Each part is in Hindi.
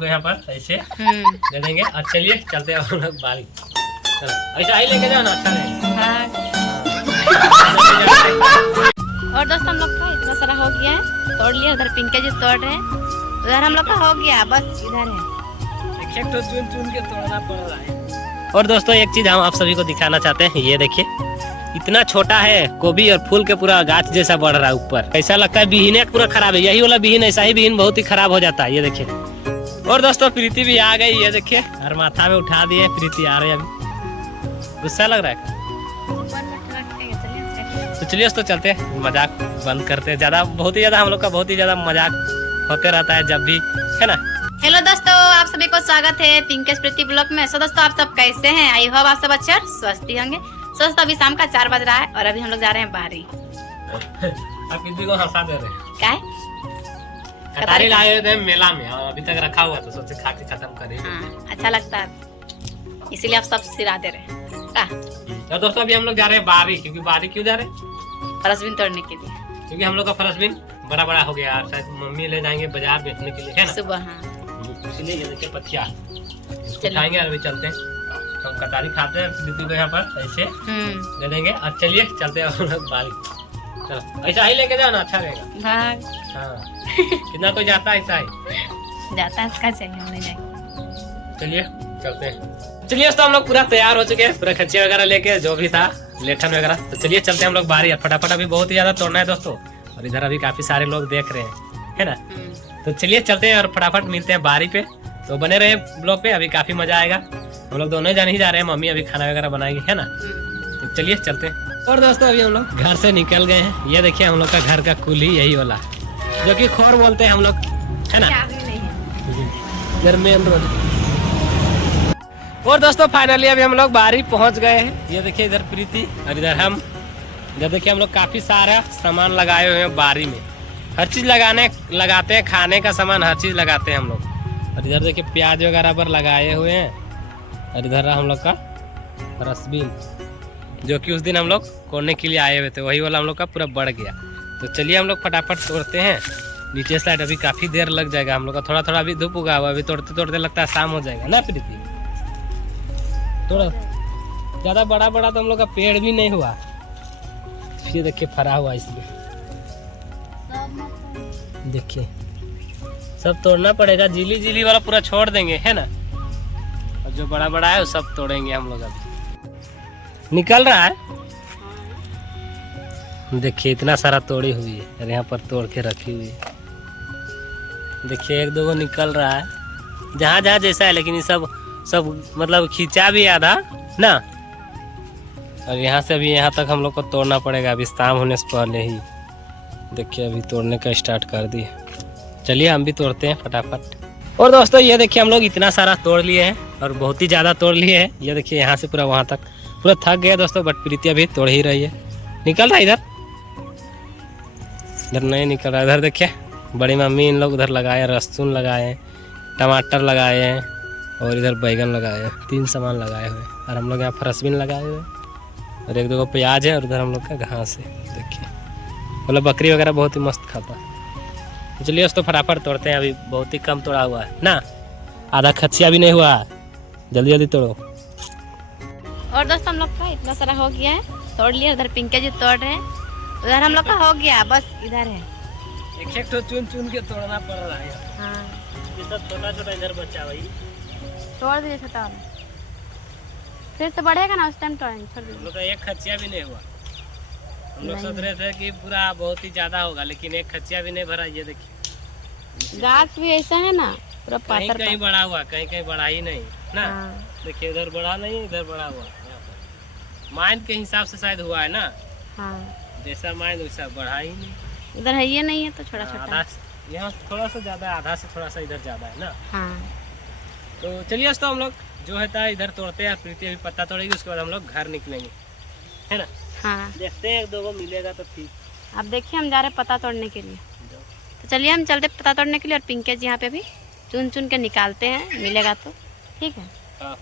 को यहाँ पर ऐसे दे देंगे। और चलिए चलते हैं हम लोग बारी। चलो ऐसा ही लेके जाओ ना, अच्छा रहेगा। और दोस्त हम लोग का इतना सारा हो गया है, तोड़ लिया। उधर पिंके जी तोड़ रहे हैं, उधर हम लोग का हो गया, बस इधर है। तो चुन चुन के तोड़ना पड़ रहा है। और दोस्तों एक चीज हम आप सभी को दिखाना चाहते हैं, ये देखिए इतना छोटा है गोभी और फूल के पूरा गाछ जैसा बढ़ रहा है ऊपर। ऐसा लगता है बीहने पूरा खराब है, यही वाला बीहन, ऐसा ही बीहन बहुत ही खराब हो जाता है। ये देखिए। और दोस्तों प्रीति भी आ गई, ये देखिए और माथा में उठा दिए। प्रीति आ रही है, अभी गुस्सा लग रहा है। तो चलिए तो चलते हैं, मजाक बंद करते हैं। ज्यादा बहुत ही ज्यादा हम लोग का बहुत ही ज्यादा मजाक होते रहता है जब भी, है ना। हेलो दोस्तों, आप सभी को स्वागत है पिंकेश प्रीति ब्लॉग में। सो दोस्तों आप सब कैसे हैं? आई होप आप सब अच्छे और स्वस्थ होंगे। सो दोस्तों अभी शाम का 4 बज रहा है और अभी हम लोग जा रहे हैं बाहरी। आप किसी को हंसा दे रहे हैं? क्या है? कटारी लाए थे मेला में और अभी तक रखा हुआ, तो सोचे खा के खत्म करें। हाँ, अच्छा लगता है, इसीलिए आप सब सिरा दे रहे हैं। तो दोस्तों अभी हम लोग जा रहे हैं बारी। क्योंकि बारी क्यों जा रहे हैं? फरसबीन तोड़ने के लिए। क्योंकि हम लोग का फरसबीन बड़ा बड़ा हो गया, शायद मम्मी ले जाएंगे बाजार बेचने के लिए, है ना। सुबह हाँ, इसलिए ये देखिए पथिया इसको खाएंगे और अभी चलते हैं। हम कटारी खाते हैं, दीदी को यहाँ पर ऐसे दे देंगे। और चलिए चलते हैं हम लोग बारी। चलो ऐसा ही लेके जाओ ना, अच्छा रहेगा। हाँ कितना कोई जाता है ऐसा ही जाता है, इसका चाहिए, हम नहीं जाएंगे। चलिए चलते हैं। चलिए तो हम लोग पूरा तैयार हो चुके हैं, पूरा खच्चे वगैरह लेके जो भी था लेठन वगैरह। तो चलिए चलते हैं हम लोग बारी। फटाफट अभी बहुत ही ज्यादा तोड़ना है दोस्तों, और इधर अभी काफी सारे लोग देख रहे हैं, है ना। तो चलिए चलते हैं और फटाफट मिलते हैं बारी पे। तो बने रहे ब्लॉग पे, अभी काफी मजा आएगा। हम लोग दोनों जाने ही जा रहे हैं, मम्मी अभी खाना वगैरह बनाएगी, है ना। तो चलिए चलते हैं। और दोस्तों अभी हम लोग घर से निकल गए हैं। ये देखिए हम लोग का घर का कुली यही वाला, जो कि खोर बोलते हैं हम लोग, है ना। इधर मेन रोड। और दोस्तों फाइनली अभी हम लोग बारी पहुंच गए हैं। ये देखिए इधर प्रीति और इधर हम। इधर देखिए हम लोग काफी सारा सामान लगाए हुए हैं बारी में। हर चीज लगाते हैं, खाने का सामान हर चीज लगाते हैं हम लोग। और इधर देखिए प्याज वगैरह पर लगाए हुए हैं। और इधर हम लोग का फरसबीन, जो कि उस दिन हम लोग कोड़ने के लिए आए हुए थे, वही वाला हम लोग का पूरा बढ़ गया। तो चलिए हम लोग फटाफट तोड़ते हैं। नीचे साइड अभी काफी देर लग जाएगा हम लोग का, थोड़ा थोड़ा अभी धूप उगा हुआ, अभी तोड़ते तोड़ते लगता है शाम हो जाएगा ना प्रीति। थोड़ा ज्यादा बड़ा बड़ा तो हम लोग का पेड़ भी नहीं हुआ, ये देखिए फरा हुआ, इसलिए देखिए सब तोड़ना पड़ेगा। जीली जीली वाला पूरा छोड़ देंगे, है ना। और जो बड़ा बड़ा है वो सब तोड़ेंगे हम लोग। अभी निकल रहा है, देखिए इतना सारा तोड़ी हुई है और यहाँ पर तोड़ के रखी हुई है। देखिए एक दो गो निकल रहा है, जहाँ जहाँ जैसा है, लेकिन ये सब मतलब खींचा भी आधा ना। और यहाँ से अभी यहाँ तक हम लोग को तोड़ना पड़ेगा, अभी शाम होने से पहले ही। देखिए अभी तोड़ने का स्टार्ट कर दिए। चलिए हम भी तोड़ते हैं फटाफट। और दोस्तों ये देखिए हम लोग इतना सारा तोड़ लिए हैं और बहुत ही ज़्यादा तोड़ लिए हैं। ये देखिए यहाँ से पूरा वहाँ तक पूरा थक गया दोस्तों, बट प्रीति अभी तोड़ ही रही है। निकल रहा है इधर नहीं निकल रहा। इधर देखिए बड़ी मम्मी इन लोग उधर लगाए हैं, लहसुन लगाए हैं, टमाटर लगाए हैं और इधर बैगन लगाए हैं। 3 सामान लगाए हुए। और हम लोग यहाँ फरसबीन लगाए हुए और एक दो प्याज है। और उधर हम लोग का घास है, देखिए मतलब बकरी वगैरह बहुत ही मस्त खाता है। तो चलिए उसको फटाफट तोड़ते हैं, अभी बहुत ही कम तोड़ा हुआ है ना, आधा खचिया भी नहीं हुआ। जल्दी जल्दी तोड़ो। और दोस्तों हम लोग का इतना सारा हो गया है, तोड़ लिया। उधर पिंके जी तोड़ रहे हैं, उधर हम लोग का हो गया, बस इधर है। एक तो चुन चुन के तोड़ना पड़ रहा है। हाँ ये सब छोटा छोटा इधर बचा भाई, तोड़ दीजिए छोटा वाला, फिर से बढ़ेगा ना उस टाइम तोड़ेंगे। छोड़ दीजिए। हम लोग का एक खचिया भी नहीं हुआ। हम लोग सोच रहे थे कि पूरा बहुत ही ज्यादा होगा, लेकिन एक खचिया भी नहीं भरा। ये देखिए गाछ भी ऐसा है ना, पूरा कहीं कहीं बड़ा हुआ, कहीं कहीं बड़ा ही नहीं ना। हाँ। देखिए इधर बड़ा नहीं, इधर बड़ा हुआ। माइंड के हिसाब से शायद हुआ है ना। हाँ जैसा माइंड वैसा बढ़ा ही नहीं। उधर है ये नहीं है तो छोटा छोटा, आधा यहाँ थोड़ा सा ज्यादा, आधा से थोड़ा सा इधर ज्यादा है ना। हाँ। तो चलिए तो हम लोग जो है इधर तोड़ते हैं। प्रीति अभी पत्ता तोड़ेगी, उसके बाद हम लोग घर निकलेंगे, है ना। हाँ देखते हैं एक दो को मिलेगा तो ठीक। अब देखिए हम जा रहे हैं पत्ता तोड़ने के लिए। तो चलिए हम चलते पत्ता तोड़ने के लिए। और पिंके जी यहाँ पे भी चुन चुन के निकालते हैं, मिलेगा तो ठीक है। हाँ।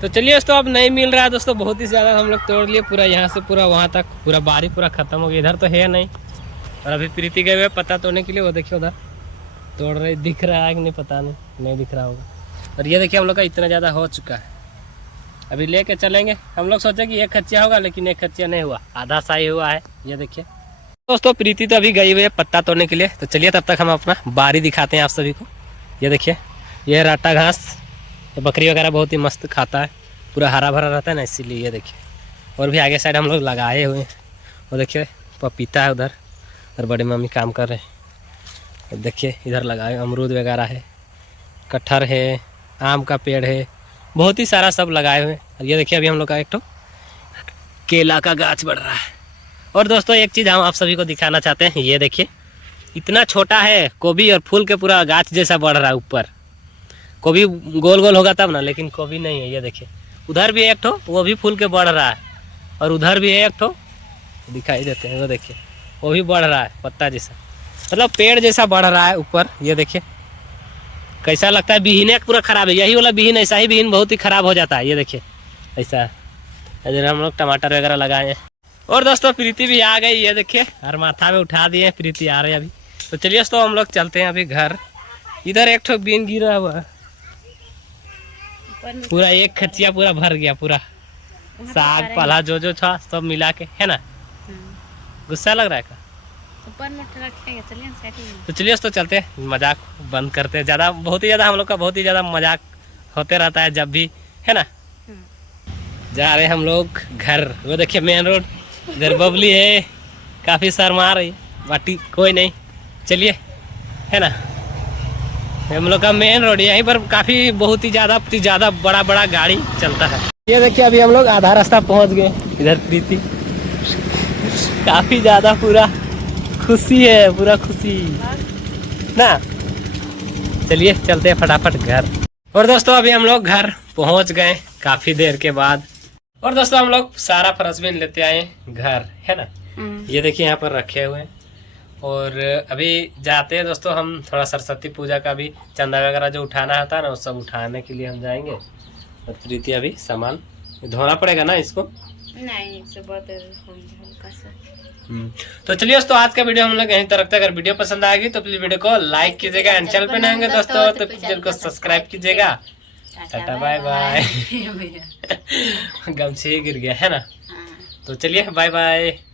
तो चलिए दोस्तों अब नहीं मिल रहा है दोस्तों, बहुत ही ज़्यादा हम लोग तोड़ लिए। पूरा यहाँ से पूरा वहाँ तक पूरा बारी पूरा खत्म हो गया। इधर तो है नहीं। और अभी प्रीति गए हुए पत्ता तोड़ने के लिए, वो देखिए उधर तोड़ रहे, दिख रहा है कि नहीं पता नहीं दिख रहा होगा। और ये देखिए हम लोग का इतना ज़्यादा हो चुका है, अभी लेके चलेंगे। हम लोग सोचे कि एक खच्चिया होगा, लेकिन एक खच्चिया नहीं हुआ, आधा सा ही हुआ है। ये देखिए दोस्तों, प्रीति तो अभी गई हुई है पत्ता तोड़ने के लिए। तो चलिए तब तक हम अपना बारी दिखाते हैं आप सभी को। ये देखिए, ये राटा घास, ये बकरी वगैरह बहुत ही मस्त खाता है, पूरा हरा भरा रहता है ना, इसीलिए। ये देखिए, और भी आगे साइड हम लोग लगाए हुए हैं। और देखिए पपीता है उधर बड़ी मम्मी काम कर रहे हैं। देखिए इधर लगाए अमरूद वगैरह है, कटहर है, आम का पेड़ है, बहुत ही सारा सब लगाए हुए हैं। और ये देखिए अभी हम लोग का एक तो केला का गाछ बढ़ रहा है। और दोस्तों एक चीज़ हम आप सभी को दिखाना चाहते हैं, ये देखिए इतना छोटा है गोभी, और फूल के पूरा गाछ जैसा बढ़ रहा है ऊपर। गोभी गोल गोल होगा तब ना, लेकिन गोभी नहीं है। ये देखिए उधर भी एक ठो, वो भी फूल के बढ़ रहा है, और उधर भी एक ठो दिखाई देते हैं, वो देखिए वो भी बढ़ रहा है पत्ता जैसा, मतलब पेड़ जैसा बढ़ रहा है ऊपर। ये देखिए कैसा लगता है, बीहने पूरा खराब है, यही वाला बीहन, ऐसा ही बीहन बहुत ही खराब हो जाता है। ये देखिए ऐसा। इधर हम लोग टमाटर वगैरह लगाए हैं। और दोस्तों प्रीति भी आ गई, ये देखिए हर माथा में उठा दिए, प्रीति आ रही है अभी। तो चलिए दोस्तों हम लोग चलते हैं अभी घर। इधर एक ठो बीन गिरा हुआ है, पूरा एक खचिया पूरा भर गया, पूरा साग पाला जो था सब मिला के, है ना। गुस्सा लग रहा है का? ऊपर में रखेंगे, चलिए तो चलिए दोस्तों चलते हैं, मजाक बंद करते हैं। ज़्यादा बहुत ही ज़्यादा हम लोग का बहुत ही ज़्यादा मजाक होते रहता है जब भी, है ना। जा रहे हैं हम लोग घर। वो देखिए मेन रोड, इधर बबली है, काफ़ी शर्मा रही, बाकी कोई नहीं। चलिए, है ना, हम लोग का मेन रोड, यहीं पर काफ़ी बहुत ही ज़्यादा बड़ा गाड़ी चलता है। ये देखिए अभी हम लोग आधा रास्ता पहुंच गए। इधर प्रीति काफ़ी ज़्यादा पूरा खुशी है, पूरा खुशी ना। चलिए चलते हैं फटाफट घर। और दोस्तों अभी हम लोग घर पहुंच गए काफ़ी देर के बाद। और दोस्तों हम लोग सारा फ्रसबीन लेते आए घर, है ना। ये देखिए यहाँ पर रखे हुए हैं। और अभी जाते हैं दोस्तों हम थोड़ा सरस्वती पूजा का भी चंदा वगैरह जो उठाना होता है ना, वो सब उठाने के लिए हम जाएंगे। और प्रीति अभी सामान धोना पड़ेगा ना इसको, नहीं इससे बहुत हल्का सा। तो चलिए दोस्तों आज का वीडियो हम लोग यहीं तक रखते हैं। अगर वीडियो पसंद आएगी तो प्लीज वीडियो को लाइक कीजिएगा, एंड चैनल पे नए होंगे दोस्तों तो चैनल को सब्सक्राइब कीजिएगा। Tata bye bye. गमछे गिर गया है ना, तो चलिए बाय बाय।